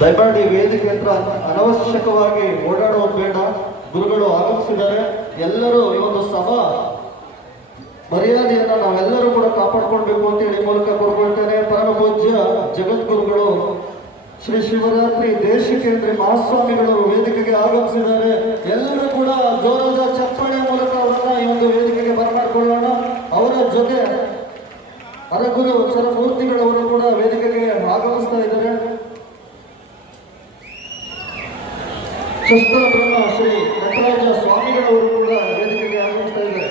ದಯಮಾಡಿ ವೇದಿಕೆ ಹತ್ರ ಅನವಶ್ಯಕವಾಗಿ ಓಡಾಡೋದು ಬೇಡ. ಗುರುಗಳು ಆಗಮಿಸಿದ್ದಾರೆ. ಎಲ್ಲರೂ ಈ ಒಂದು ಸಭಾ ಮರ್ಯಾದೆಯನ್ನ ನಾವೆಲ್ಲರೂ ಕೂಡ ಕಾಪಾಡ್ಕೊಳ್ಬೇಕು ಅಂತ ಹೇಳಿ ಮೂಲಕ ಕೋರ್ಕೊಳ್ತೇನೆ. ಪರಮ ಪೂಜ್ಯ ಜಗದ್ಗುರುಗಳು, ಶ್ರೀ ಶಿವರಾತ್ರಿ ದೇಶಿಕೇಂದ್ರಿ ಮಹಾಸ್ವಾಮಿಗಳು ವೇದಿಕೆಗೆ ಆಗಮಿಸಿದ್ದಾರೆ. ಎಲ್ಲರೂ ಕೂಡ ಜೋರಾದ ಚಪ್ಪಾಳೆ ಮೂಲಕ ಅವರನ್ನ ಈ ಒಂದು ವೇದಿಕೆಗೆ ಬರಮಾಡಿಕೊಳ್ಳೋಣ. ಅವರ ಜೊತೆ ಅರಗುರು ಚರಮೂರ್ತಿಗಳವರು ಕೂಡ ವೇದಿಕೆಗೆ ಆಗಮಿಸ್ತಾ ಇದ್ದಾರೆ. ಶಸ್ತ್ರ ಶ್ರೀ ನಟರಾಜ ಸ್ವಾಮಿಗಳವರು ಕೂಡ ವೇದಿಕೆಗೆ ಆಗಮಿಸ್ತಾ ಇದ್ದಾರೆ.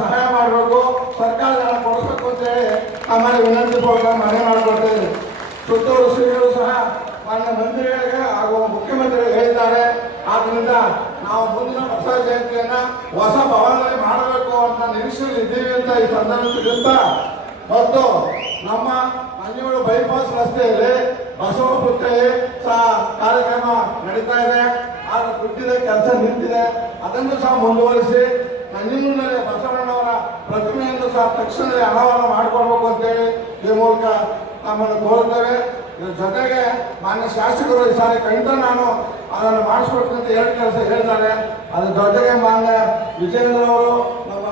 ಸಹಾಯ ಮಾಡಬೇಕು. ಸರ್ಕಾರಗಳ ಕೊಡಿಸ್ಬೇಕು ಅಂತ ಹೇಳಿ ಆಮೇಲೆ ವಿನಂತಿ ಪೂರ್ವಕ ಮನೆ ಮಾಡಿಕೊಡ್ತೇವೆ ಸುತ್ತೂರು ಶ್ರೀಗಳು ಸಹ ಮಾನ್ಯ ಮಂತ್ರಿಗಳಿಗೆ ಹಾಗೂ ಮುಖ್ಯಮಂತ್ರಿಗಳು ಹೇಳಿದ್ದಾರೆ. ಆದ್ರಿಂದ ನಾವು ಮುಂದಿನ ಹೊಸ ಜಯಂತಿಯನ್ನ ಹೊಸ ಭವನದಲ್ಲಿ ಮಾಡಬೇಕು ಅಂತ ನಿರೀಕ್ಷೆಯಲ್ಲಿ ಇದ್ದೀವಿ ಅಂತ ಈ ಸಂದರ್ಭ ಮತ್ತು ನಮ್ಮ ಮಂಜೂರು ಬೈಪಾಸ್ ರಸ್ತೆಯಲ್ಲಿ ಬಸವ ಸಹ ಕಾರ್ಯಕ್ರಮ ನಡೀತಾ ಇದೆ. ಆದ್ರೆ ಬಿಟ್ಟಿದೆ ಕೆಲಸ ನಿಂತಿದೆ. ಅದನ್ನು ಸಹ ಮುಂದುವರಿಸಿ ನಂಜನಗೂಡಿನಲ್ಲಿ ಬಸವಣ್ಣವರ ಪ್ರತಿಮೆಯನ್ನು ಸಹ ತಕ್ಷಣವೇ ಅನಾವರಣ ಮಾಡಿಕೊಡ್ಬೇಕು ಅಂತೇಳಿ ಈ ಮೂಲಕ ನಮ್ಮನ್ನು ಕೋರುತ್ತೇವೆ ಇದ್ರ ಜೊತೆಗೆ ಮಾನ್ಯ ಶಾಸಕರು ಈ ಸಾರಿ ಕಂಡು ನಾನು ಅದನ್ನು ಅಂತ ಎರಡು ಕೆಲಸ ಹೇಳಿದ್ದಾರೆ. ಅದ್ರ ಜೊತೆಗೆ ಮಾನ್ಯ ವಿಜೇಂದ್ರ ಅವರು, ನಮ್ಮ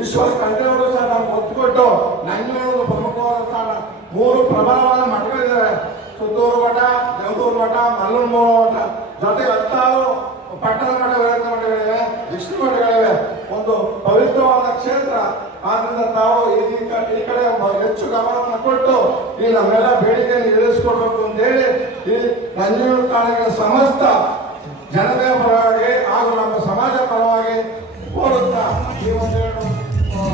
ಈಶ್ವರ ಖಂಡ್ರೆ ಅವರು ಸಹ ನಮ್ಗೆ ಒತ್ತು ಕೊಟ್ಟು ನಂಜನಗೂಡು ಪ್ರಮುಖವಾದ ಸ್ಥಾನ, ಮೂರು ಪ್ರಬಲವಾದ ಮಠಗಳಿದ್ದಾವೆ. ಸುತ್ತೂರು ಮಠ ದೇವದೂರು ಮಠ ಮಲ್ಲೂರು ಮಠ, ಜೊತೆಗೆ ಹತ್ತಾರು ಪಟ್ಟಣದ ಮಠ ವಿರಕ್ತ ಮಠಗಳಿವೆ ವಿಷ್ಣು ಮಠಗಳಿವೆ ಒಂದು ಪವಿತ್ರವಾದ ಕ್ಷೇತ್ರ. ಆದ್ರಿಂದ ತಾವು ಈ ಕಡೆ ಹೆಚ್ಚು ಗಮನವನ್ನು ಕೊಟ್ಟು ಈ ನಮ್ಮೆಲ್ಲ ಬೇಡಿಕೆಯನ್ನು ಇಳಿಸ್ಕೊಡ್ಬೇಕು ಅಂತ ಹೇಳಿ ಈ ನಂಜೂರು ತಾಲೂಕಿನ ಸಮಸ್ತ ಜನತೆಯ ಪರವಾಗಿ ಹಾಗೂ ನಮ್ಮ ಸಮಾಜ ಪರವಾಗಿ ಕೋರುತ್ತಾ ಈ ಆ,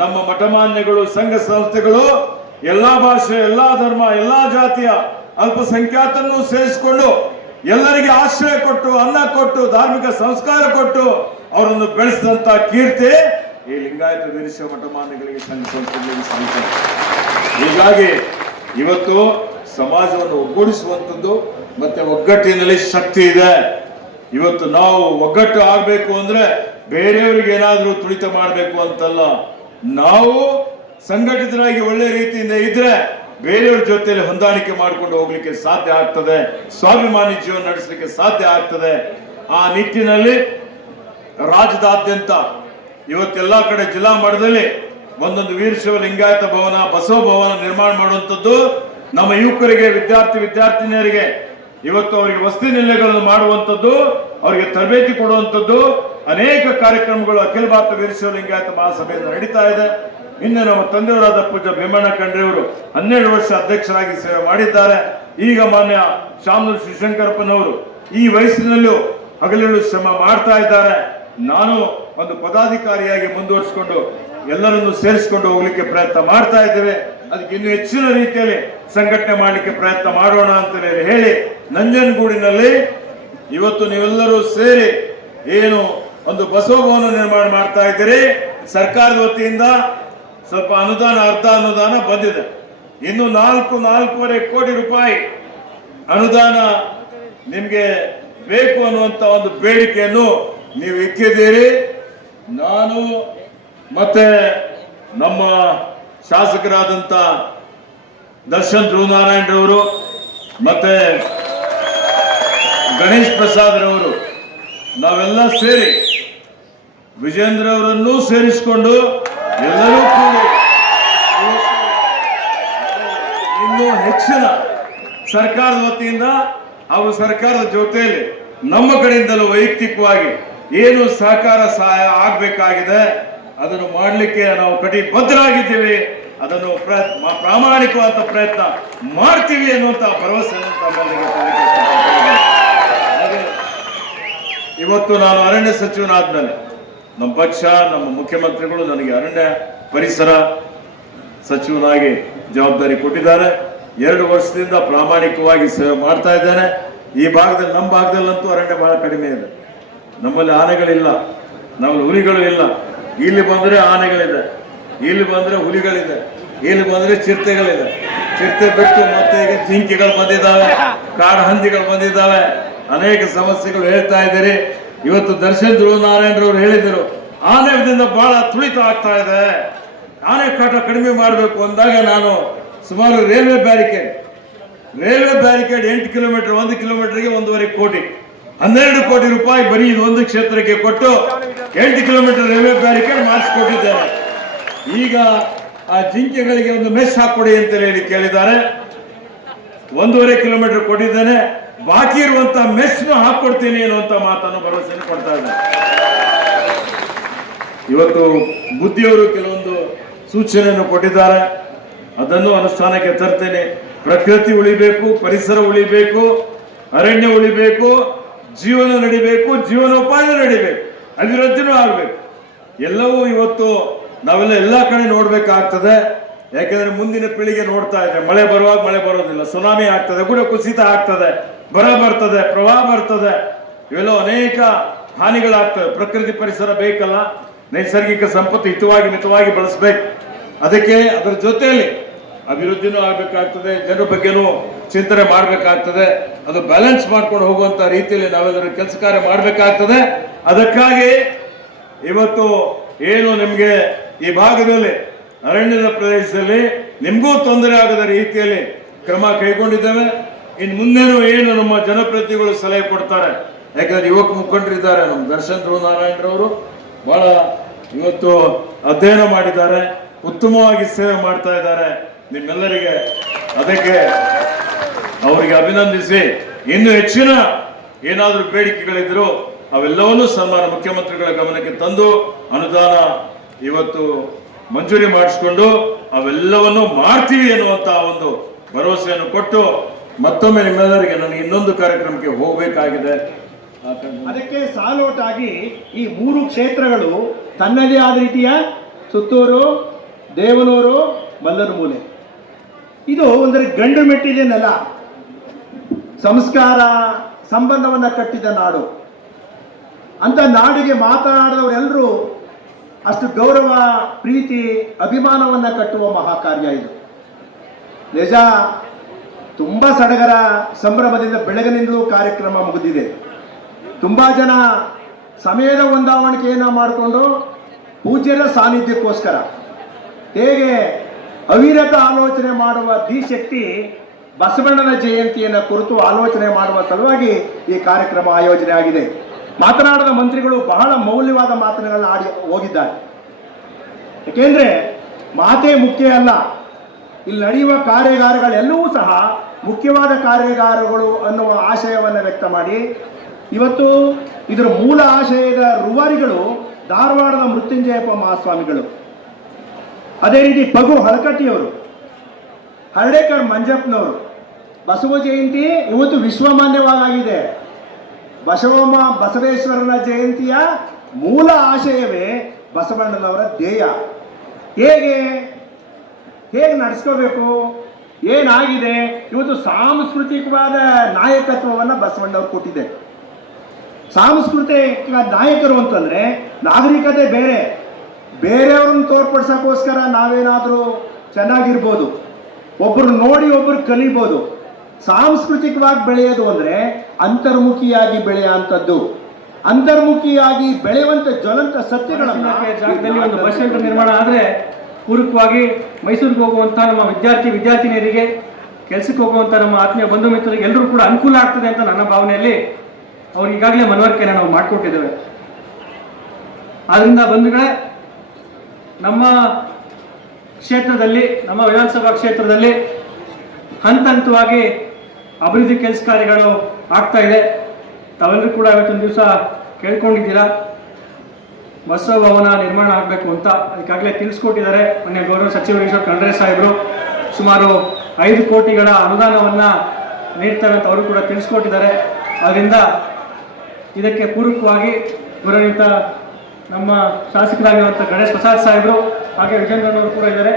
ನಮ್ಮ ಮಠಮಾನ್ಯಗಳು, ಸಂಘ ಸಂಸ್ಥೆಗಳು, ಎಲ್ಲಾ ಭಾಷೆ, ಎಲ್ಲಾ ಧರ್ಮ, ಎಲ್ಲಾ ಜಾತಿಯ ಅಲ್ಪಸಂಖ್ಯಾತರನ್ನು ಸೇರಿಸಿಕೊಂಡು ಎಲ್ಲರಿಗೆ ಆಶ್ರಯ ಕೊಟ್ಟು, ಅನ್ನ ಕೊಟ್ಟು, ಧಾರ್ಮಿಕ ಸಂಸ್ಕಾರ ಕೊಟ್ಟು ಅವರನ್ನು ಬೆಳೆಸಿದಂತ ಕೀರ್ತಿ ಈ ಲಿಂಗಾಯತ ವೀರಶೈವ ಮಠಮಾನ್ಯಗಳಿಗೆ ಸಂಘ ಸಂಸ್ಥೆಗಳಿಗೆ ಹೀಗಾಗಿ ಇವತ್ತು ಸಮಾಜವನ್ನು ಒಗ್ಗೂಡಿಸುವಂತದ್ದು ಮತ್ತೆ ಒಗ್ಗಟ್ಟಿನಲ್ಲಿ ಶಕ್ತಿ ಇದೆ. ಇವತ್ತು ನಾವು ಒಗ್ಗಟ್ಟು ಆಗಬೇಕು ಅಂದ್ರೆ ಬೇರೆಯವರಿಗೆ ಏನಾದರೂ ತುಳಿತ ಮಾಡಬೇಕು ಅಂತಲ್ಲ. ನಾವು ಸಂಘಟಿತರಾಗಿ ಒಳ್ಳೆ ರೀತಿಯಿಂದ ಇದ್ರೆ ಬೇರೆಯವ್ರ ಜೊತೆಯಲ್ಲಿ ಹೊಂದಾಣಿಕೆ ಮಾಡಿಕೊಂಡು ಹೋಗ್ಲಿಕ್ಕೆ ಸಾಧ್ಯ ಆಗ್ತದೆ. ಸ್ವಾಭಿಮಾನಿ ಜೀವನ ನಡೆಸಲಿಕ್ಕೆ ಸಾಧ್ಯ ಆಗ್ತದೆ. ಆ ನಿಟ್ಟಿನಲ್ಲಿ ರಾಜ್ಯದಾದ್ಯಂತ ಇವತ್ತೆಲ್ಲ ಕಡೆ ಜಿಲ್ಲಾ ಮಟ್ಟದಲ್ಲಿ ಒಂದೊಂದು ವೀರಶೈವ ಲಿಂಗಾಯತ ಭವನ, ಬಸವ ಭವನ ನಿರ್ಮಾಣ ಮಾಡುವಂಥದ್ದು ನಮ್ಮ ಯುವಕರಿಗೆ, ವಿದ್ಯಾರ್ಥಿ ವಿದ್ಯಾರ್ಥಿನಿಯರಿಗೆ, ಇವತ್ತು ಅವರಿಗೆ ವಸತಿ ನಿಲಯಗಳನ್ನು ಮಾಡುವಂಥದ್ದು, ಅವರಿಗೆ ತರಬೇತಿ ಕೊಡುವಂಥದ್ದು ಅನೇಕ ಕಾರ್ಯಕ್ರಮಗಳು ಅಖಿಲ ಭಾರತ ವೀರಶೈವ ಲಿಂಗಾಯತ ಮಹಾಸಭೆಯಿಂದ ನಡೀತಾ ಇದೆ. ಇನ್ನು ನಮ್ಮ ತಂದೆಯವರಾದ ಪೂಜಾ ಭೀಮಣ್ಣ ಖಂಡ್ರೆಯವರು ಹನ್ನೆರಡು ವರ್ಷ ಅಧ್ಯಕ್ಷರಾಗಿ ಸೇವೆ ಮಾಡಿದ್ದಾರೆ. ಈಗ ಮಾನ್ಯ ಶಾಮನೂರು ಶಿವಶಂಕರಪ್ಪನವರು ಈ ವಯಸ್ಸಿನಲ್ಲೂ ಹಗಲಿಳು ಶ್ರಮ ಮಾಡ್ತಾ ಇದ್ದಾರೆ. ನಾನು ಒಂದು ಪದಾಧಿಕಾರಿಯಾಗಿ ಮುಂದುವರಿಸಿಕೊಂಡು ಎಲ್ಲರನ್ನು ಸೇರಿಸಿಕೊಂಡು ಹೋಗ್ಲಿಕ್ಕೆ ಪ್ರಯತ್ನ ಮಾಡ್ತಾ ಇದ್ದೇವೆ. ಅದಕ್ಕೆ ಇನ್ನು ಹೆಚ್ಚಿನ ರೀತಿಯಲ್ಲಿ ಸಂಘಟನೆ ಮಾಡಲಿಕ್ಕೆ ಪ್ರಯತ್ನ ಮಾಡೋಣ ಅಂತ ಹೇಳಿ, ನಂಜನಗೂಡಿನಲ್ಲಿ ಇವತ್ತು ನೀವೆಲ್ಲರೂ ಸೇರಿ ಏನು ಒಂದು ಬಸವಭವನ ನಿರ್ಮಾಣ ಮಾಡ್ತಾ ಇದ್ದೀರಿ. ಸರ್ಕಾರದ ವತಿಯಿಂದ ಸ್ವಲ್ಪ ಅನುದಾನ, ಅರ್ಧ ಅನುದಾನ ಬಂದಿದೆ. ಇನ್ನು ನಾಲ್ಕು, ನಾಲ್ಕೂವರೆ ಕೋಟಿ ರೂಪಾಯಿ ಅನುದಾನ ನಿಮಗೆ ಬೇಕು ಅನ್ನುವಂತ ಒಂದು ಬೇಡಿಕೆಯನ್ನು ನೀವು ಇಕ್ಕಿದ್ದೀರಿ ನಾನು ಮತ್ತೆ ನಮ್ಮ ಶಾಸಕರಾದಂಥ ದರ್ಶನ್ ಧ್ರುವನಾರಾಯಣರವರು ಮತ್ತೆ ಗಣೇಶ್ ಪ್ರಸಾದ್ ರವರು ನಾವೆಲ್ಲ ಸೇರಿ ವಿಜೇಂದ್ರ ಅವರನ್ನು ಸೇರಿಸಿಕೊಂಡು ಎಲ್ಲರೂ ಕೂಡಿ ಇನ್ನೂ ಹೆಚ್ಚಿನ ಸರ್ಕಾರದ ವತಿಯಿಂದ ಅವರು ಸರ್ಕಾರದ ಜೊತೆಯಲ್ಲಿ ನಮ್ಮ ಕಡೆಯಿಂದಲೂ ವೈಯಕ್ತಿಕವಾಗಿ ಏನು ಸಹಕಾರ ಸಹಾಯ ಆಗಬೇಕಾಗಿದೆ, ಅದನ್ನು ಮಾಡಲಿಕ್ಕೆ ನಾವು ಕಟಿಬದ್ಧರಾಗಿದ್ದೀವಿ. ಅದನ್ನು ಪ್ರಾಮಾಣಿಕವಾದ ಪ್ರಯತ್ನ ಮಾಡ್ತೀವಿ ಅನ್ನುವಂಥ ಭರವಸೆಯನ್ನು ತಮ್ಮಲ್ಲಿಗೆ ಇವತ್ತು ನಾನು ಅರಣ್ಯ ಸಚಿವನಾದ್ಮೇಲೆ, ನಮ್ಮ ಪಕ್ಷ, ನಮ್ಮ ಮುಖ್ಯಮಂತ್ರಿಗಳು ನನಗೆ ಅರಣ್ಯ ಪರಿಸರ ಸಚಿವನಾಗಿ ಜವಾಬ್ದಾರಿ ಕೊಟ್ಟಿದ್ದಾರೆ. ಎರಡು ವರ್ಷದಿಂದ ಪ್ರಾಮಾಣಿಕವಾಗಿ ಸೇವೆ ಮಾಡ್ತಾ ಇದ್ದೇನೆ. ಈ ಭಾಗದಲ್ಲಿ, ನಮ್ಮ ಭಾಗದಲ್ಲಂತೂ ಅರಣ್ಯ ಬಹಳ ಕಡಿಮೆ ಇದೆ. ನಮ್ಮಲ್ಲಿ ಆನೆಗಳಿಲ್ಲ, ನಮ್ಮಲ್ಲಿ ಹುಲಿಗಳು ಇಲ್ಲ. ಇಲ್ಲಿ ಬಂದರೆ ಆನೆಗಳಿದೆ, ಇಲ್ಲಿ ಬಂದರೆ ಹುಲಿಗಳಿದೆ, ಇಲ್ಲಿ ಬಂದರೆ ಚಿರತೆಗಳಿದೆ. ಚಿರತೆ ಬಿಟ್ಟು ಮತ್ತೆ ಜಿಂಕೆಗಳು ಬಂದಿದ್ದಾವೆ, ಕಾಡು ಹಂದಿಗಳು ಬಂದಿದ್ದಾವೆ. ಅನೇಕ ಸಮಸ್ಯೆಗಳು ಹೇಳ್ತಾ ಇದ್ದೀರಿ. ಇವತ್ತು ದರ್ಶನ್ ಧ್ರುವನಾರಾಯಣರವರು ಹೇಳಿದರು ಆನೆದಿಂದ ಬಹಳ ತುಳಿತ ಆಗ್ತಾ ಇದೆ. ಆನೆ ಕಾಟ ಕಡಿಮೆ ಮಾಡಬೇಕು ಅಂದಾಗ ನಾನು ಸುಮಾರು ರೈಲ್ವೆ ಬ್ಯಾರಿಕೇಡ್ ರೈಲ್ವೆ ಬ್ಯಾರಿಕೇಡ್ ಎಂಟು ಕಿಲೋಮೀಟರ್, ಒಂದು ಕಿಲೋಮೀಟರ್ಗೆ ಒಂದೂವರೆ ಕೋಟಿ, ಹನ್ನೆರಡು ಕೋಟಿ ರೂಪಾಯಿ ಬರೀ ಒಂದು ಕ್ಷೇತ್ರಕ್ಕೆ ಕೊಟ್ಟು ಎಂಟು ಕಿಲೋಮೀಟರ್ ರೈಲ್ವೆ ಬ್ಯಾರಿಕೇಡ್ ಮಾಡಿಸ್ಕೊಟ್ಟಿದ್ದಾರೆ. ಈಗ ಆ ಜಿಂಕೆಗಳಿಗೆ ಒಂದು ಮೆಸ್ ಹಾಕೊಡಿ ಅಂತ ಹೇಳಿ ಕೇಳಿದ್ದಾರೆ. ಒಂದೂವರೆ ಕಿಲೋಮೀಟರ್ ಕೊಟ್ಟಿದ್ದೇನೆ. ಬಾಕಿ ಇರುವಂತ ಮೆಸ್ನು ಹಾಕೊಡ್ತೀನಿ ಅನ್ನುವಂತ ಮಾತನ್ನು ಭರವಸೆಯನ್ನು ಕೊಡ್ತಾ ಇದ್ದಾರೆ. ಇವತ್ತು ಬುದ್ಧಿಯವರು ಕೆಲವೊಂದು ಸೂಚನೆಯನ್ನು ಕೊಟ್ಟಿದ್ದಾರೆ. ಅದನ್ನು ಅನುಷ್ಠಾನಕ್ಕೆ ತರ್ತೇನೆ. ಪ್ರಕೃತಿ ಉಳಿಬೇಕು, ಪರಿಸರ ಉಳಿಬೇಕು, ಅರಣ್ಯ ಉಳಿಬೇಕು, ಜೀವನ ನಡಿಬೇಕು, ಜೀವನೋಪಾಯ ನಡಿಬೇಕು, ಅಭಿವೃದ್ಧಿನೂ ಆಗಬೇಕು. ಎಲ್ಲವೂ ಇವತ್ತು ನಾವೆಲ್ಲ ಎಲ್ಲ ಕಡೆ ನೋಡ್ಬೇಕಾಗ್ತದೆ. ಯಾಕೆಂದ್ರೆ ಮುಂದಿನ ಪೀಳಿಗೆ ನೋಡ್ತಾ ಇದೆ. ಮಳೆ ಬರುವಾಗ ಮಳೆ ಬರೋದಿಲ್ಲ. ಸುನಾಮಿ ಆಗ್ತದೆ. ಕೂಡ ಕುಸಿತ ಆಗ್ತದೆ. ಬರ ಬರ್ತದೆ, ಪ್ರವಾಹ ಬರ್ತದೆ. ಇವೆಲ್ಲೋ ಅನೇಕ ಹಾನಿಗಳಾಗ್ತವೆ. ಪ್ರಕೃತಿ ಪರಿಸರ ಬೇಕಲ್ಲ, ನೈಸರ್ಗಿಕ ಸಂಪತ್ತು ಹಿತವಾಗಿ ಮಿತವಾಗಿ ಬಳಸಬೇಕು. ಅದಕ್ಕೆ ಅದರ ಜೊತೆಯಲ್ಲಿ ಅಭಿವೃದ್ಧಿನೂ ಆಗಬೇಕಾಗ್ತದೆ, ಜನರ ಬಗ್ಗೆನೂ ಚಿಂತನೆ ಮಾಡಬೇಕಾಗ್ತದೆ. ಅದು ಬ್ಯಾಲೆನ್ಸ್ ಮಾಡ್ಕೊಂಡು ಹೋಗುವಂತ ರೀತಿಯಲ್ಲಿ ನಾವೆಲ್ಲರೂ ಕೆಲಸ ಕಾರ್ಯ ಮಾಡಬೇಕಾಗ್ತದೆ. ಅದಕ್ಕಾಗಿ ಇವತ್ತು ಏನು ನಿಮಗೆ ಈ ಭಾಗದಲ್ಲಿ ಅರಣ್ಯದ ಪ್ರದೇಶದಲ್ಲಿ ನಿಮಗೂ ತೊಂದರೆ ಆಗದ ರೀತಿಯಲ್ಲಿ ಕ್ರಮ ಕೈಗೊಂಡಿದ್ದೇವೆ. ಇನ್ನು ಮುಂದೇನು ಏನು ನಮ್ಮ ಜನಪ್ರತಿನಿಧಿಗಳು ಸಲಹೆ ಕೊಡ್ತಾರೆ? ಯಾಕಂದ್ರೆ ಯುವಕ ಮುಖಂಡರಿದ್ದಾರೆ ನಮ್ಮ ದರ್ಶನ್ ಧ್ರುವನಾರಾಯಣರವರು ಬಹಳ ಇವತ್ತು ಅಧ್ಯಯನ ಮಾಡಿದ್ದಾರೆ, ಉತ್ತಮವಾಗಿ ಸೇವೆ ಮಾಡ್ತಾ ಇದ್ದಾರೆ. ನಿಮ್ಮೆಲ್ಲರಿಗೆ ಅದಕ್ಕೆ ಅವರಿಗೆ ಅಭಿನಂದಿಸಿ. ಇನ್ನು ಹೆಚ್ಚಿನ ಏನಾದರೂ ಬೇಡಿಕೆಗಳಿದ್ರು ಅವೆಲ್ಲವನ್ನೂ ಸನ್ಮಾನ ಮುಖ್ಯಮಂತ್ರಿಗಳ ಗಮನಕ್ಕೆ ತಂದು ಅನುದಾನ ಇವತ್ತು ಮಂಜೂರಿ ಮಾಡಿಸಿಕೊಂಡು ಅವೆಲ್ಲವನ್ನೂ ಮಾಡ್ತೀವಿ ಎನ್ನುವಂತಹ ಒಂದು ಭರವಸೆಯನ್ನು ಕೊಟ್ಟು ಮತ್ತೊಮ್ಮೆ ನಿಮ್ಮೆಲ್ಲರಿಗೆ ನಾನು ಇನ್ನೊಂದು ಕಾರ್ಯಕ್ರಮಕ್ಕೆ ಹೋಗಬೇಕಾಗಿದೆ. ಅದಕ್ಕೆ ಸಾಲೋಟಾಗಿ ಈ ಮೂರು ಕ್ಷೇತ್ರಗಳು ತನ್ನದೇ ಆದ ರೀತಿಯ ಸುತ್ತೂರು, ದೇವನೂರು, ಮಲ್ಲನಮೂಲೆ. ಇದು ಒಂದರೆ ಗಂಡು ಮೆಟ್ಟಿದ ನೆಲ ಸಂಸ್ಕಾರ ಸಂಬಂಧವನ್ನು ಕಟ್ಟಿದ ನಾಡು. ಅಂತ ನಾಡಿಗೆ ಮಾತನಾಡಿದವರೆಲ್ಲರೂ ಅಷ್ಟು ಗೌರವ, ಪ್ರೀತಿ, ಅಭಿಮಾನವನ್ನು ಕಟ್ಟುವ ಮಹಾಕಾರ್ಯ ಇದು. ನಿಜ ತುಂಬ ಸಡಗರ ಸಂಭ್ರಮದಿಂದ ಬೆಳಗಿನಿಂದಲೂ ಕಾರ್ಯಕ್ರಮ ಮುಗಿದಿದೆ. ತುಂಬ ಜನ ಸಮಯದ ಹೊಂದಾವಣಿಕೆಯನ್ನು ಮಾಡಿಕೊಂಡು ಪೂಜ್ಯರ ಸಾನ್ನಿಧ್ಯಕ್ಕೋಸ್ಕರ ಹೇಗೆ ಅವಿರತ ಆಲೋಚನೆ ಮಾಡುವ ಧೀಶಕ್ತಿ ಬಸವಣ್ಣನ ಜಯಂತಿಯನ್ನು ಕುರಿತು ಆಲೋಚನೆ ಮಾಡುವ ಸಲುವಾಗಿ ಈ ಕಾರ್ಯಕ್ರಮ ಆಯೋಜನೆ ಆಗಿದೆ. ಮಾತನಾಡಿದ ಮಂತ್ರಿಗಳು ಬಹಳ ಮೌಲ್ಯವಾದ ಮಾತುಗಳನ್ನು ಆಡಿ ಹೋಗಿದ್ದಾರೆ. ಯಾಕೆಂದ್ರೆ ಮಾತೇ ಮುಖ್ಯ ಅಲ್ಲ. ಇಲ್ಲಿ ನಡೆಯುವ ಕಾರ್ಯಾಗಾರಗಳೆಲ್ಲವೂ ಸಹ ಮುಖ್ಯವಾದ ಕಾರ್ಯಾಗಾರಗಳು ಅನ್ನುವ ಆಶಯವನ್ನು ವ್ಯಕ್ತ ಮಾಡಿ. ಇವತ್ತು ಇದರ ಮೂಲ ಆಶಯದ ರೂವಾರಿಗಳು ಧಾರವಾಡದ ಮೃತ್ಯುಂಜಯಪ್ಪ ಮಹಾಸ್ವಾಮಿಗಳು. ಅದೇ ರೀತಿ ಪಗು ಹಳಕಟ್ಟಿಯವರು, ಹರ್ಡೇಕರ್ ಮಂಜಪ್ಪನವರು ಬಸವ ಜಯಂತಿ ಇವತ್ತು ವಿಶ್ವಮಾನ್ಯವಾಗಿದೆ. ಬಸವಮ್ಮ ಬಸವೇಶ್ವರನ ಜಯಂತಿಯ ಮೂಲ ಆಶಯವೇ ಬಸವಣ್ಣನವರ ಧ್ಯೇಯ. ಹೇಗೆ? ಹೇಗೆ ನಡೆಸ್ಕೋಬೇಕು? ಏನಾಗಿದೆ? ಇವತ್ತು ಸಾಂಸ್ಕೃತಿಕವಾದ ನಾಯಕತ್ವವನ್ನು ಬಸವಣ್ಣವ್ರು ಕೊಟ್ಟಿದೆ. ಸಾಂಸ್ಕೃತಿಕ ನಾಯಕರು ಅಂತಂದ್ರೆ ನಾಗರಿಕತೆ ಬೇರೆ. ಬೇರೆಯವ್ರನ್ನ ತೋರ್ಪಡಿಸೋಕ್ಕೋಸ್ಕರ ನಾವೇನಾದರೂ ಚೆನ್ನಾಗಿರ್ಬೋದು. ಒಬ್ಬರು ನೋಡಿ ಒಬ್ಬರು ಕಲಿಬೋದು. ಸಾಂಸ್ಕೃತಿಕವಾಗಿ ಬೆಳೆಯೋದು ಅಂದರೆ ಅಂತರ್ಮುಖಿಯಾಗಿ ಬೆಳೆಯುವಂಥದ್ದು. ಅಂತರ್ಮುಖಿಯಾಗಿ ಬೆಳೆಯುವಂಥ ಜ್ವಲಂತ ಸತ್ಯಗಳನ್ನು ಒಂದು ನಿರ್ಮಾಣ ಆದರೆ ಪೂರಕವಾಗಿ ಮೈಸೂರಿಗೆ ಹೋಗುವಂಥ ನಮ್ಮ ವಿದ್ಯಾರ್ಥಿ, ವಿದ್ಯಾರ್ಥಿನಿಯರಿಗೆ, ಕೆಲಸಕ್ಕೆ ಹೋಗುವಂಥ ನಮ್ಮ ಆತ್ಮೀಯ ಬಂಧು ಮಿತ್ರರಿಗೆ ಎಲ್ಲರೂ ಕೂಡ ಅನುಕೂಲ ಆಗ್ತದೆ ಅಂತ ನನ್ನ ಭಾವನೆಯಲ್ಲಿ ಅವ್ರು ಈಗಾಗಲೇ ಮನವರಿಕೆಯನ್ನು ನಾವು ಮಾಡಿಕೊಟ್ಟಿದ್ದೇವೆ. ಆದ್ದರಿಂದ ಬಂಧುಗಳೇ, ನಮ್ಮ ಕ್ಷೇತ್ರದಲ್ಲಿ, ನಮ್ಮ ವಿಧಾನಸಭಾ ಕ್ಷೇತ್ರದಲ್ಲಿ ಹಂತ ಹಂತವಾಗಿ ಅಭಿವೃದ್ಧಿ ಕೆಲಸ ಕಾರ್ಯಗಳು ಆಗ್ತಾ ಇದೆ. ತಾವೆಲ್ಲರೂ ಕೂಡ ಇವತ್ತೊಂದು ದಿವಸ ಕೇಳ್ಕೊಂಡಿದ್ದೀರಾ? ಬಸವ ಭವನ ನಿರ್ಮಾಣ ಆಗಬೇಕು ಅಂತ ಈಗಾಗಲೇ ತಿಳಿಸ್ಕೊಟ್ಟಿದ್ದಾರೆ. ಮೊನ್ನೆ ಗೌರವ ಸಚಿವ ಈಶ್ವರ್ ಖಂಡ್ರೆ ಸಾಹೇಬರು. ಸುಮಾರು ಐದು ಕೋಟಿಗಳ ಅನುದಾನವನ್ನು ನೀಡ್ತಾರೆ ಅಂತ ಅವರು ಕೂಡ ತಿಳಿಸ್ಕೊಟ್ಟಿದ್ದಾರೆ. ಅದರಿಂದ ಇದಕ್ಕೆ ಪೂರಕವಾಗಿ ಗೌರವಿತ ನಮ್ಮ ಶಾಸಕರಾಗಿರುವಂಥ ಗಣೇಶ್ ಪ್ರಸಾದ್ ಸಾಹೇಬರು ಹಾಗೆ ವಿಜೇಂದ್ರನವರು ಕೂಡ ಇದ್ದಾರೆ.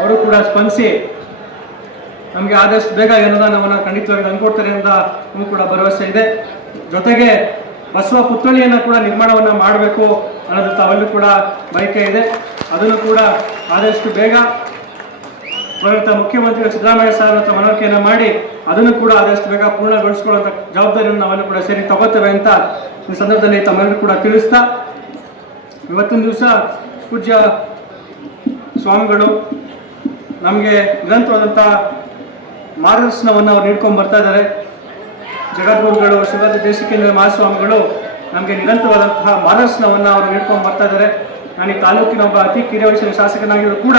ಅವರು ಕೂಡ ಸ್ಪಂದಿಸಿ ನಮಗೆ ಆದಷ್ಟು ಬೇಗ ಅನುದಾನವನ್ನು ಖಂಡಿತವಾಗಿ ತಂದುಕೊಡ್ತಾರೆ ಅಂತ ಕೂಡ ಭರವಸೆ ಇದೆ. ಜೊತೆಗೆ ಬಸವ ಪುತ್ಥಳಿಯನ್ನು ಕೂಡ ನಿರ್ಮಾಣವನ್ನು ಮಾಡಬೇಕು ಅನ್ನೋದು ತಾವೆಲ್ಲೂ ಕೂಡ ಬಯಕೆ ಇದೆ. ಅದನ್ನು ಕೂಡ ಆದಷ್ಟು ಬೇಗ ಬರುವಂಥ ಮುಖ್ಯಮಂತ್ರಿ ಸಿದ್ದರಾಮಯ್ಯ ಸಾಹೇಬ್ ಹತ್ರ ಮನವರಿಕೆಯನ್ನು ಮಾಡಿ ಅದನ್ನು ಕೂಡ ಆದಷ್ಟು ಬೇಗ ಪೂರ್ಣಗೊಳಿಸ್ಕೊಳ್ಳೋ ಜವಾಬ್ದಾರಿಯನ್ನು ನಾವೆಲ್ಲೂ ಕೂಡ ಸೇರಿ ತಗೋತೇವೆ ಅಂತ ಈ ಸಂದರ್ಭದಲ್ಲಿ ತಮ್ಮೆಲ್ಲರೂ ಕೂಡ ತಿಳಿಸ್ತಾ ಇವತ್ತಿನ ದಿವಸ ಪೂಜ್ಯ ಸ್ವಾಮಿಗಳು ನಮಗೆ ನಿರಂತರವಾದಂಥ ಮಾರ್ಗದರ್ಶನವನ್ನು ಅವ್ರು ನೀಡ್ಕೊಂಡು ಬರ್ತಾ ಇದ್ದಾರೆ. ಜಗದ್ಗುರುಗಳು ಶಿವಾಜಿ ದೇಶಿಕೇಂದ್ರ ಮಹಾಸ್ವಾಮಿಗಳು, ನಮಗೆ ನಿರಂತರವಾದಂತಹ ಮಾರ್ಗದರ್ಶನವನ್ನು ಅವರು ನೀಡ್ಕೊಂಡು ಬರ್ತಾ ಇದ್ದಾರೆ. ನಾನು ಈ ತಾಲೂಕಿನ ಒಬ್ಬ ಅತಿ ಕಿರಿಯ ವಯಸ್ಸಿನ ಶಾಸಕನಾಗಿದ್ರು ಕೂಡ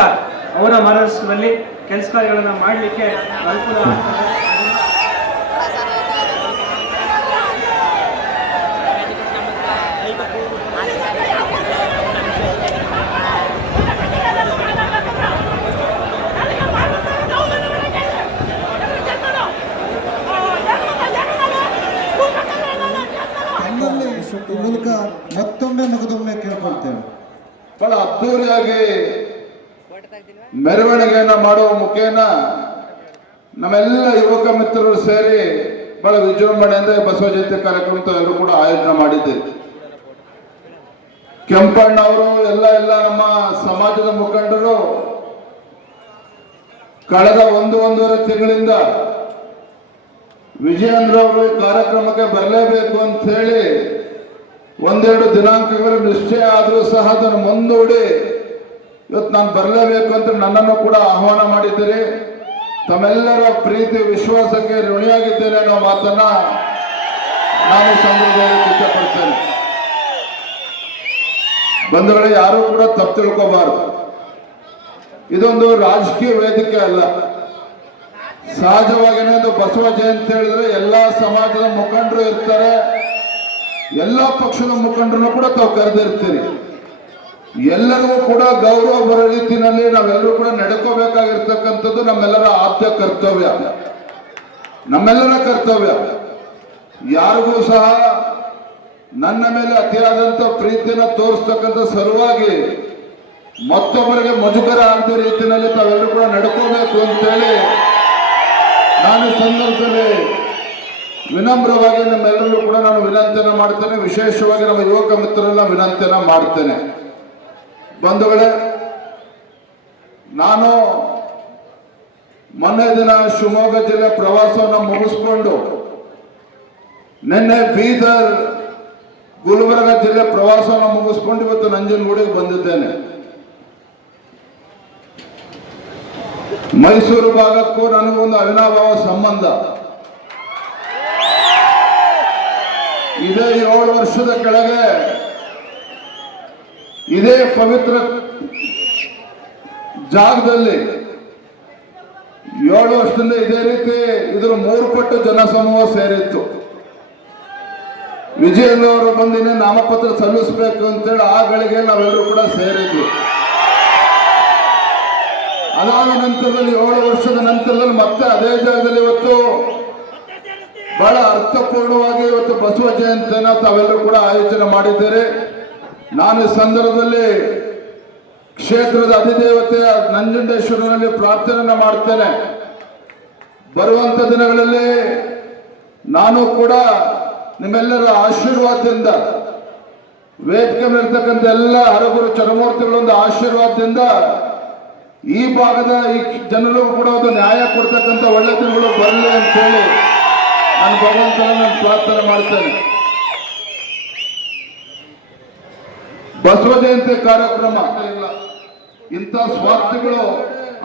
ಅವರ ಮಾರ್ಗದರ್ಶನದಲ್ಲಿ ಕೆಲಸ ಕಾರ್ಯಗಳನ್ನು ಮಾಡಲಿಕ್ಕೆ ಅನುಕೂಲ ತಮ್ಮಲ್ಲಿ ಈ ಮೂಲಕ ಮತ್ತೊಮ್ಮೆ ಮಗದೊಮ್ಮೆ ಕೇಳ್ಕೊಳ್ತೇವೆ ಬಹಳ ಅದ್ದೂರಿಯಾಗಿ ಮೆರವಣಿಗೆಯನ್ನ ಮುಖೇನ ನಮ್ಮೆಲ್ಲ ಯುವಕ ಮಿತ್ರರು ಸೇರಿ ಬಹಳ ವಿಜೃಂಭಣೆಯಿಂದ ಬಸವ ಜಯಂತಿ ಕಾರ್ಯಕ್ರಮ ಎಲ್ಲರೂ ಕೂಡ ಆಯೋಜನೆ ಮಾಡಿದ್ದೆ ಕೆಂಪಣ್ಣ ಅವರು, ಎಲ್ಲ ಎಲ್ಲ ನಮ್ಮ ಸಮಾಜದ ಮುಖಂಡರು, ಕಳೆದ ಒಂದು, ಒಂದೂವರೆ ತಿಂಗಳಿಂದ ವಿಜಯೇಂದ್ರ ಅವರು ಕಾರ್ಯಕ್ರಮಕ್ಕೆ ಬರಲೇಬೇಕು ಅಂತ ಹೇಳಿ ಒಂದೆರಡು ದಿನಾಂಕಗಳು ನಿಶ್ಚಯ ಆದರೂ ಸಹ ಅದನ್ನು ಮುಂದೂಡಿ ಇವತ್ತು ನಾನು ಬರಲೇಬೇಕು ಅಂತ ನನ್ನನ್ನು ಕೂಡ ಆಹ್ವಾನ ಮಾಡಿದ್ದೀರಿ. ತಮ್ಮೆಲ್ಲರ ಪ್ರೀತಿ, ವಿಶ್ವಾಸಕ್ಕೆ ಋಣಿಯಾಗಿದ್ದೇನೆ ಅನ್ನೋ ಮಾತನ್ನ ನಾನು ಸಂದರ್ಭದಲ್ಲಿ ಇಷ್ಟಪಡ್ತೇನೆ. ಬಂಧುಗಳೇ, ಯಾರು ಕೂಡ ತಪ್ಪು ತಿಳ್ಕೋಬಾರ್ದು. ಇದೊಂದು ರಾಜಕೀಯ ವೇದಿಕೆ ಅಲ್ಲ. ಸಹಜವಾಗಿನೇ ಒಂದು ಬಸವ ಜಯಂತಿ ಹೇಳಿದ್ರೆ ಎಲ್ಲ ಸಮಾಜದ ಮುಖಂಡರು ಇರ್ತಾರೆ. ಎಲ್ಲ ಪಕ್ಷದ ಮುಖಂಡರನ್ನು ಕೂಡ ತಾವು ಕರೆದಿರ್ತೀರಿ. ಎಲ್ಲರಿಗೂ ಕೂಡ ಗೌರವ ಬರೋ ರೀತಿನಲ್ಲಿ ನಾವೆಲ್ಲರೂ ಕೂಡ ನಡ್ಕೋಬೇಕಾಗಿರ್ತಕ್ಕಂಥದ್ದು ನಮ್ಮೆಲ್ಲರ ಆದ್ಯ ಕರ್ತವ್ಯ. ನಮ್ಮೆಲ್ಲರ ಕರ್ತವ್ಯ. ಯಾರಿಗೂ ಸಹ ನನ್ನ ಮೇಲೆ ಅತಿಯಾದಂಥ ಪ್ರೀತಿಯನ್ನು ತೋರಿಸ್ತಕ್ಕಂಥ ಸಲುವಾಗಿ ಮತ್ತೊಬ್ಬರಿಗೆ ಮುಜುಗರ ಆಗದ ರೀತಿಯಲ್ಲಿ ತಾವೆಲ್ಲರೂ ಕೂಡ ನಡ್ಕೋಬೇಕು ಅಂತೇಳಿ ನಾನು ಸಂದರ್ಭದಲ್ಲಿ ವಿನಮ್ರವಾಗಿ ನಮ್ಮೆಲ್ಲರೂ ಕೂಡ ನಾನು ವಿನಂತಿಯನ್ನು ಮಾಡ್ತೇನೆ. ವಿಶೇಷವಾಗಿ ನಮ್ಮ ಯುವಕ ಮಿತ್ರರನ್ನ ವಿನಂತಿಯನ್ನ ಮಾಡ್ತೇನೆ. ಬಂಧುಗಳೇ, ನಾನು ಮೊನ್ನೆ ದಿನ ಶಿವಮೊಗ್ಗ ಜಿಲ್ಲೆ ಪ್ರವಾಸವನ್ನು ಮುಗಿಸ್ಕೊಂಡು ನಿನ್ನೆ ಬೀದರ್, ಗುಲ್ಬರ್ಗ ಜಿಲ್ಲೆ ಪ್ರವಾಸವನ್ನು ಮುಗಿಸ್ಕೊಂಡು ಇವತ್ತು ನಂಜನಗೂಡಿಗೆ ಬಂದಿದ್ದೇನೆ. ಮೈಸೂರು ಭಾಗಕ್ಕೂ ನನಗೊಂದು ಅವಿನಾಭಾವ ಸಂಬಂಧ. ಇದೇ ಏಳು ವರ್ಷದ ಕೆಳಗೆ ಇದೇ ಪವಿತ್ರ ಜಾಗದಲ್ಲಿ ಏಳು ವರ್ಷದಿಂದ ಇದೇ ರೀತಿ ಇದ್ರ ಮೂರು ಪಟ್ಟು ಜನಸಮೂಹ ಸೇರಿತ್ತು. ವಿಜಯನವರು ಬಂದಿನ ನಾಮಪತ್ರ ಸಲ್ಲಿಸಬೇಕು ಅಂತೇಳಿ ಆ ಗಳಿಗೆ ನಾವೆಲ್ಲರೂ ಕೂಡ ಸೇರಿದ್ವಿ. ಅದಾದ ನಂತರದಲ್ಲಿ ಏಳು ವರ್ಷದ ನಂತರದಲ್ಲಿ ಮತ್ತೆ ಅದೇ ಜಾಗದಲ್ಲಿ ಇವತ್ತು ಬಹಳ ಅರ್ಥಪೂರ್ಣವಾಗಿ ಇವತ್ತು ಬಸವ ಜಯಂತಿಯನ್ನು ತಾವೆಲ್ಲರೂ ಕೂಡ ಆಯೋಜನೆ ಮಾಡಿದ್ದೀರಿ. ನಾನು ಸಂದರ್ಭದಲ್ಲಿ ಕ್ಷೇತ್ರದ ಅಧಿದೇವತೆ ನಂಜುಂಡೇಶ್ವರನಲ್ಲಿ ಪ್ರಾರ್ಥನೆಯನ್ನ ಮಾಡ್ತೇನೆ. ಬರುವಂತ ದಿನಗಳಲ್ಲಿ ನಾನು ಕೂಡ ನಿಮ್ಮೆಲ್ಲರ ಆಶೀರ್ವಾದದಿಂದ, ವೇದಿಕೆ ಮೇಲಿರ್ತಕ್ಕಂಥ ಎಲ್ಲ ಹರಗುರು ಚರಮೂರ್ತಿಗಳೊಂದು ಆಶೀರ್ವಾದದಿಂದ ಈ ಭಾಗದ ಈ ಜನರಿಗೂ ಕೂಡ ಒಂದು ನ್ಯಾಯ ಕೊಡ್ತಕ್ಕಂಥ ಒಳ್ಳೆ ದಿನಗಳು ಬರಲಿ ಅಂತ ಹೇಳಿ ನಾನು ಭಗವಂತನ ನಾನು ಪ್ರಾರ್ಥನೆ ಮಾಡ್ತೇನೆ. ಬಸವ ಜಯಂತಿ ಕಾರ್ಯಕ್ರಮ. ಇಲ್ಲ ಇಂಥ ಸ್ವಾರ್ಥಿಗಳು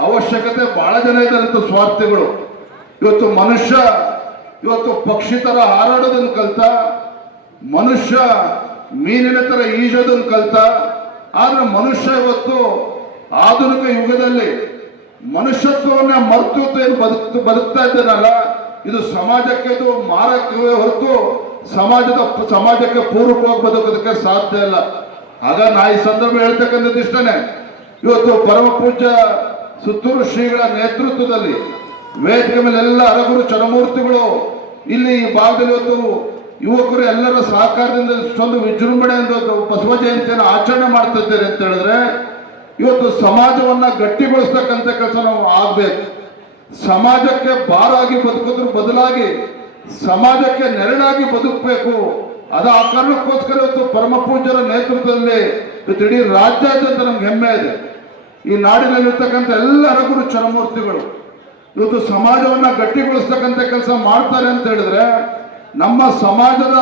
ಅವಶ್ಯಕತೆ ಬಹಳ ಜನ ಇದ್ದಾರೆ ಇಂಥ ಸ್ವಾರ್ಥಿಗಳು. ಇವತ್ತು ಮನುಷ್ಯ, ಇವತ್ತು ಪಕ್ಷಿ ತರ ಹಾರಾಡೋದನ್ನು ಕಲ್ತ, ಮನುಷ್ಯ ಮೀನಿನ ತರ ಈಜೋದನ್ನು ಕಲ್ತ, ಆದ್ರೆ ಮನುಷ್ಯ ಇವತ್ತು ಆಧುನಿಕ ಯುಗದಲ್ಲಿ ಮನುಷ್ಯತ್ವವನ್ನ ಮರೆತು ಏನು ಬದುಕ್ ಬದುಕ್ತಾ ಇದ್ದಾನಲ್ಲ, ಇದು ಸಮಾಜಕ್ಕೆ ಇದು ಮಾರಕ್ಕೆ ಹೊರತು ಸಮಾಜದ, ಸಮಾಜಕ್ಕೆ ಪೂರಕವಾಗಿ ಬದುಕೋದಕ್ಕೆ ಸಾಧ್ಯ ಇಲ್ಲ. ಆಗ ನಾ ಈ ಸಂದರ್ಭ ಹೇಳ್ತಕ್ಕಂಥದ್ದು ಇಷ್ಟನೇ. ಇವತ್ತು ಪರಮ ಪೂಜ್ಯ ಸುತ್ತೂರು ಶ್ರೀಗಳ ನೇತೃತ್ವದಲ್ಲಿ ವೇದಿಕೆ ಮೇಲೆ ಎಲ್ಲ ಅರಗುರು ಚರಮೂರ್ತಿಗಳು, ಇಲ್ಲಿ ಈ ಭಾಗದಲ್ಲಿ ಇವತ್ತು ಯುವಕರು ಎಲ್ಲರ ಸಹಕಾರದಿಂದ ಇಷ್ಟೊಂದು ವಿಜೃಂಭಣೆಯಿಂದ ಬಸವ ಜಯಂತಿಯನ್ನು ಆಚರಣೆ ಮಾಡ್ತಿದ್ದೇನೆ ಅಂತ ಹೇಳಿದ್ರೆ, ಇವತ್ತು ಸಮಾಜವನ್ನ ಗಟ್ಟಿಗೊಳಿಸ್ತಕ್ಕಂಥ ಕೆಲಸ ನಾವು ಆಗ್ಬೇಕು. ಸಮಾಜಕ್ಕೆ ಬಾರಾಗಿ ಬದುಕೋದ್ರ ಬದಲಾಗಿ ಸಮಾಜಕ್ಕೆ ನೆರಳಾಗಿ ಬದುಕಬೇಕು. ಅದ ಆ ಕಾರಣಕ್ಕೋಸ್ಕರ ಇವತ್ತು ಪರಮ ಪೂಜ್ಯರ ನೇತೃತ್ವದಲ್ಲಿ ಇವತ್ತು ಇಡೀ ರಾಜ್ಯಾದ್ಯಂತ ನಮ್ಗೆ ಹೆಮ್ಮೆ ಇದೆ. ಈ ನಾಡಿನಲ್ಲಿರ್ತಕ್ಕಂಥ ಎಲ್ಲ ಹರಗುರು ಚರಮೂರ್ತಿಗಳು ಇವತ್ತು ಸಮಾಜವನ್ನ ಗಟ್ಟಿಗೊಳಿಸ್ತಕ್ಕಂಥ ಕೆಲಸ ಮಾಡ್ತಾರೆ ಅಂತ ಹೇಳಿದ್ರೆ ನಮ್ಮ ಸಮಾಜದ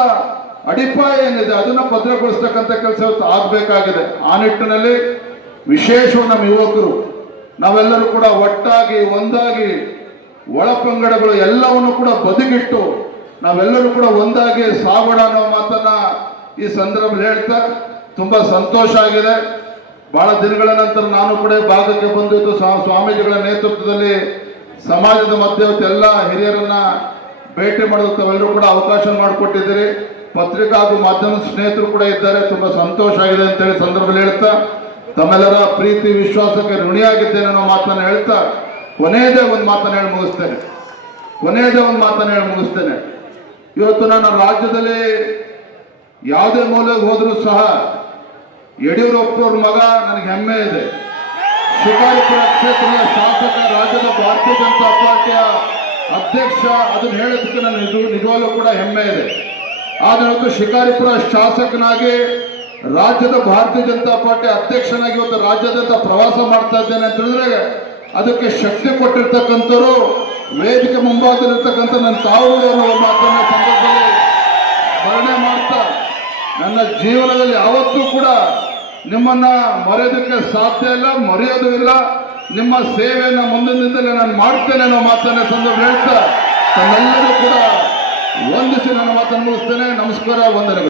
ಅಡಿಪಾಯ ಏನಿದೆ ಅದನ್ನ ಭದ್ರಗೊಳಿಸ್ತಕ್ಕಂಥ ಕೆಲಸ ಇವತ್ತು ಆಗಬೇಕಾಗಿದೆ. ಆ ನಿಟ್ಟಿನಲ್ಲಿ ವಿಶೇಷವಾಗಿ ನಮ್ಮ ಯುವಕರು, ನಾವೆಲ್ಲರೂ ಕೂಡ ಒಟ್ಟಾಗಿ, ಒಂದಾಗಿ ಒಳಪಂಗಡಗಳು ಎಲ್ಲವನ್ನು ಕೂಡ ಬದಿಗಿಟ್ಟು ನಾವೆಲ್ಲರೂ ಕೂಡ ಒಂದಾಗಿ ಸಾಗೋಣ ಅನ್ನೋ ಮಾತನ್ನ ಈ ಸಂದರ್ಭದಲ್ಲಿ ಹೇಳ್ತಾ ತುಂಬಾ ಸಂತೋಷ ಆಗಿದೆ. ಬಹಳ ದಿನಗಳ ನಂತರ ನಾನು ಕೂಡ ಭಾಗಕ್ಕೆ ಬಂದಿದ್ದು ಸ್ವಾ- ಸ್ವಾಮೀಜಿಗಳ ನೇತೃತ್ವದಲ್ಲಿ ಸಮಾಜದ ಮಧ್ಯೆ ಎಲ್ಲ ಹಿರಿಯರನ್ನ ಭೇಟಿ ಮಾಡೋದಕ್ಕೆ ತಾವೆಲ್ಲರೂ ಕೂಡ ಅವಕಾಶ ಮಾಡಿಕೊಟ್ಟಿದ್ದೀರಿ. ಪತ್ರಿಕಾ ಹಾಗೂ ಮಾಧ್ಯಮ ಸ್ನೇಹಿತರು ಕೂಡ ಇದ್ದಾರೆ. ತುಂಬಾ ಸಂತೋಷ ಆಗಿದೆ ಅಂತೇಳಿ ಸಂದರ್ಭದಲ್ಲಿ ಹೇಳ್ತಾ ತಮ್ಮೆಲ್ಲರ ಪ್ರೀತಿ, ವಿಶ್ವಾಸಕ್ಕೆ ಋಣಿಯಾಗಿದ್ದೇನೆ ಅನ್ನೋ ಮಾತನ್ನ ಹೇಳ್ತಾ ಕೊನೆಯದೇ ಒಂದು ಮಾತನ್ನು ಹೇಳಿ ಮುಗಿಸ್ತೇನೆ. ಕೊನೆಯದೇ ಒಂದು ಮಾತನ್ನು ಹೇಳಿ ಮುಗಿಸ್ತೇನೆ. ಇವತ್ತು ನನ್ನ ರಾಜ್ಯದಲ್ಲಿ ಯಾವುದೇ ಮೂಲೆಗೆ ಹೋದರೂ ಸಹ ಯಡಿಯೂರಪ್ಪನವ್ರ ಮಗ ನನಗೆ ಹೆಮ್ಮೆ ಇದೆ. ಶಿಕಾರಿಪುರ ಕ್ಷೇತ್ರದ ಶಾಸಕ, ರಾಜ್ಯದ ಭಾರತೀಯ ಜನತಾ ಪಾರ್ಟಿಯ ಅಧ್ಯಕ್ಷ, ಅದನ್ನು ಹೇಳೋದಕ್ಕೆ ನನ್ನ ನಿಜ ನಿಜವಾಗ್ಲೂ ಕೂಡ ಹೆಮ್ಮೆ ಇದೆ. ಆದರೆ ಇವತ್ತು ಶಿಕಾರಿಪುರ ಶಾಸಕನಾಗಿ ರಾಜ್ಯದ ಭಾರತೀಯ ಜನತಾ ಪಾರ್ಟಿ ಅಧ್ಯಕ್ಷನಾಗಿ ಇವತ್ತು ರಾಜ್ಯಾದ್ಯಂತ ಪ್ರವಾಸ ಮಾಡ್ತಾ ಇದ್ದೇನೆ ಅಂತ ಹೇಳಿದ್ರೆ ಅದಕ್ಕೆ ಶಕ್ತಿ ಕೊಟ್ಟಿರ್ತಕ್ಕಂಥವ್ರು ವೇದಿಕೆ ಮುಂಭಾಗದಲ್ಲಿರ್ತಕ್ಕಂಥ ನನ್ನ ತಾವುಗಳು ಅನ್ನೋ ಮಾತನ್ನ ಸಂದರ್ಭದಲ್ಲಿ ಸ್ಮರಣೆ ಮಾಡ್ತಾ, ನನ್ನ ಜೀವನದಲ್ಲಿ ಯಾವತ್ತೂ ಕೂಡ ನಿಮ್ಮನ್ನ ಮರೆಯೋದಕ್ಕೆ ಸಾಧ್ಯ ಇಲ್ಲ, ಮರೆಯೋದು ಇಲ್ಲ. ನಿಮ್ಮ ಸೇವೆಯನ್ನು ಮುಂದಿನಿಂದಲೇ ನಾನು ಮಾಡ್ತೇನೆ ಅನ್ನೋ ಮಾತನ್ನ ಸಂದರ್ಭ ಹೇಳ್ತಾ, ತಮ್ಮೆಲ್ಲರೂ ಕೂಡ ವಂದಿಸಿ ನನ್ನ ಮಾತನ್ನು ಮುಗಿಸ್ತೇನೆ. ನಮಸ್ಕಾರ, ವಂದನೆಗಳು.